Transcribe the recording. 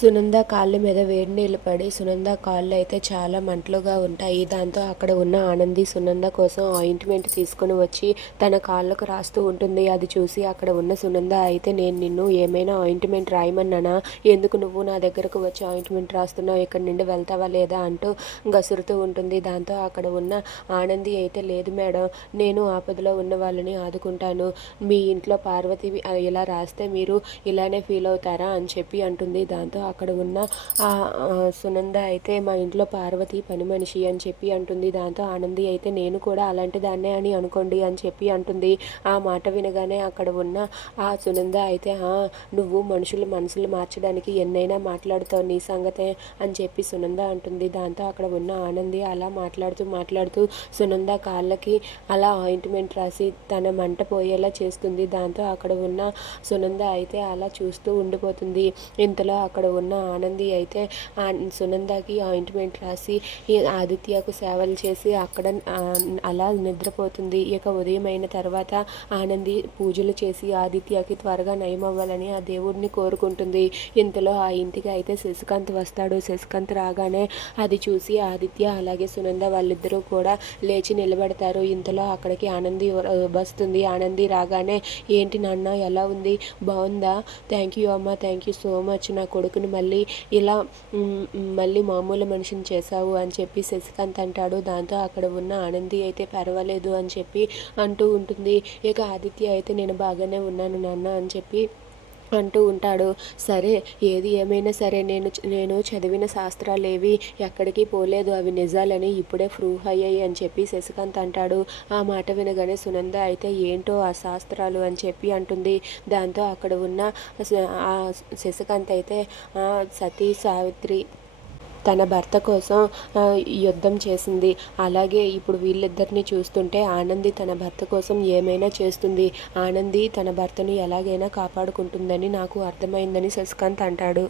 సునంద కాళ్ళ మీద వేడి నీళ్ళు పడి సునంద కాళ్ళు అయితే చాలా మంటలుగా ఉంటాయి. దాంతో అక్కడ ఉన్న ఆనంది సునంద కోసం ఆయింట్మెంట్ తీసుకుని వచ్చి తన కాళ్ళకు రాస్తూ ఉంటుంది. అది చూసి అక్కడ ఉన్న సునంద అయితే నేను నిన్ను ఏమైనా ఆయింట్మెంట్ రాయమన్నానా? ఎందుకు నువ్వు నా దగ్గరకు వచ్చి ఆయింట్మెంట్ రాస్తున్నావు? ఇక్కడ నుండి వెళ్తావా లేదా? అంటూ గసురుతూ ఉంటుంది. దాంతో అక్కడ ఉన్న ఆనంది అయితే లేదు మేడం నేను ఆపదలో ఉన్న వాళ్ళని ఆదుకుంటాను. మీ ఇంట్లో పార్వతి ఇలా రాస్తే మీరు ఇలానే ఫీల్ అవుతారా? అని చెప్పి అంటుంది. దాంతో అక్కడ ఉన్న సునంద అయితే మా ఇంట్లో పార్వతి పని మనిషి అని చెప్పి అంటుంది. దాంతో ఆనంది అయితే నేను కూడా అలాంటి దాన్నే అని అనుకోండి అని చెప్పి అంటుంది. ఆ మాట వినగానే అక్కడ ఉన్న ఆ సునంద అయితే నువ్వు మనుషులు మనసులు మార్చడానికి ఎన్నైనా మాట్లాడుతావు నీ సంగతే అని చెప్పి సునంద అంటుంది. దాంతో అక్కడ ఉన్న ఆనంది అలా మాట్లాడుతూ మాట్లాడుతూ సునంద కాళ్ళకి అలా ఆయింట్మెంట్ రాసి తన మంట పోయేలా చేస్తుంది. దాంతో అక్కడ ఉన్న సునంద అయితే అలా చూస్తూ ఉండిపోతుంది. ఇంతలో అక్కడ ఉన్న ఆనంది అయితే సునందకి ఆయింట్మెంట్ రాసి ఆదిత్యకు సేవలు చేసి అక్కడ అలా నిద్రపోతుంది. ఇక ఉదయం అయిన తర్వాత ఆనంది పూజలు చేసి ఆదిత్యకి త్వరగా నయం అవ్వాలని ఆ దేవుడిని కోరుకుంటుంది. ఇంతలో ఆ ఇంటికి అయితే శశికాంత్ వస్తాడు. శశికాంత్ రాగానే అది చూసి ఆదిత్య అలాగే సునంద వాళ్ళిద్దరూ కూడా లేచి నిలబడతారు. ఇంతలో అక్కడికి ఆనంది వస్తుంది. ఆనంది రాగానే ఏంటి నాన్న ఎలా ఉంది? బాగుందా థ్యాంక్ యూ అమ్మ థ్యాంక్ యూ సో మచ్. నా కొడుకుని మళ్ళీ ఇలా మళ్ళీ మామూలు మనిషిని చేశావు అని చెప్పి శశికాంత్ అంటాడు. దాంతో అక్కడ ఉన్న ఆనంది అయితే పర్వాలేదు అని చెప్పి అంటూ ఉంటుంది. ఇక ఆదిత్య అయితే నేను బాగానే ఉన్నాను నాన్న అని చెప్పి అంటూ ఉంటాడు. సరే ఏది ఏమైనా సరే నేను నేను చదివిన శాస్త్రాలు ఏవి ఎక్కడికి పోలేదు అవి నిజాలని ఇప్పుడే ప్రూఫ్ అయ్యాయి అని చెప్పి శశికాంత్ అంటాడు. ఆ మాట వినగానే సునంద అయితే ఏంటో ఆ శాస్త్రాలు? అని చెప్పి అంటుంది. దాంతో అక్కడ ఉన్న ఆ శశికాంత్ అయితే సతీ సావిత్రి తన భర్త కోసం యుద్ధం చేసింది. అలాగే ఇప్పుడు వీళ్ళిద్దరిని చూస్తుంటే ఆనంది తన భర్త కోసం ఏమైనా చేస్తుంది. ఆనంది తన భర్తను ఎలాగైనా కాపాడుకుంటుందని నాకు అర్థమైందని శశికాంత్ అంటాడు.